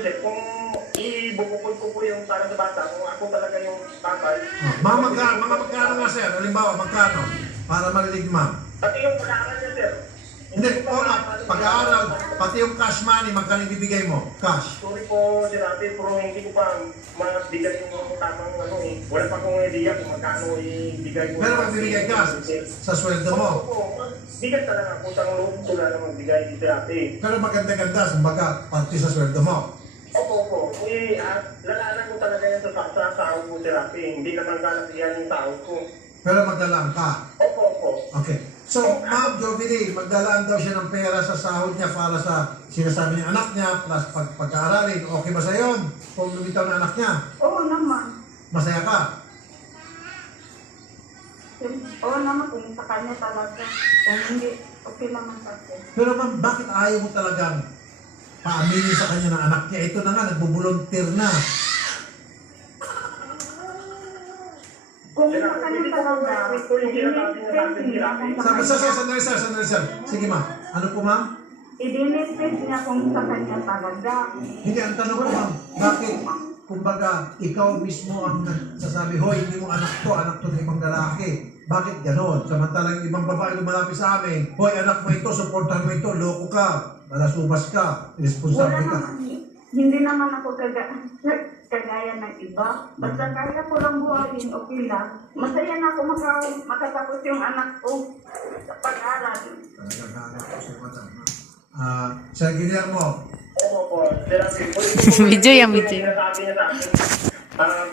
sir, kung ibubukod ko po yung para sa bata, kung ako talaga yung tatay. Mga magkano nga sir? Halimbawa, magkano? Para marinig ma'am. Pati yung pag-aaral niya, sir. Hindi, pag-aaral, pati yung cash money, magkano ibibigay mo? Cash. Sorry po, sir ate, pero hindi ko pa mabigay yung tamang ano eh. Wala pa akong idea kung magkano ibigay mo. Pero magbibigay ka sa sweldo mo. Opo, bigat talaga ako sa loob ko na magbigay, sir ate. Pero maganda-ganda, kumbaga, pati sa sweldo mo. Opo. Lalanan ko talaga yan sa sahod ko, sir ate. Hindi naman kalakihan yung sahod ko. Pero magdalaan ka. Opo. Okay. So, Ma'am Jovely, magdalaan daw siya ng pera sa sahod niya para sa sinasabi ng anak niya plus pagkaaralin. Okay ba sa iyo? Kung lumitaw na anak niya? Oo naman. Masaya ka? Oo naman kung sa kanya talaga. Kung hindi, okay naman kasi. Pero ma'am, bakit ayaw mo talagang paaminin sa kanya ng anak niya? Ito na nga, nagbubuluntir na. Kung sa kanya talaga, Sandali sir. Sige ma'am. Ano po ma'am? i-benefit niya kung sa kanya talaga. Hindi, ang tanong ko ma'am, bakit? Kumbaga, ikaw mismo ang nagsasabi, hoy, hindi mo anak to ng ibang lalaki. Bakit ganon? Samantalang ibang babae lumalapit sa amin, hoy, anak mo ito, supportan mo ito, loko ka, malasubas ka, Wala irresponsable ka. naman, hindi naman ako kagaya ng iba. Basta kaya ko lang buhayin, okay lang. Masaya na ako makatapos yung anak ko sa pag-aral. Talagang hanap ko si madam. Sir Guillermo, Opo, sir ate. Video yan, video. Sinasabi niya sa akin,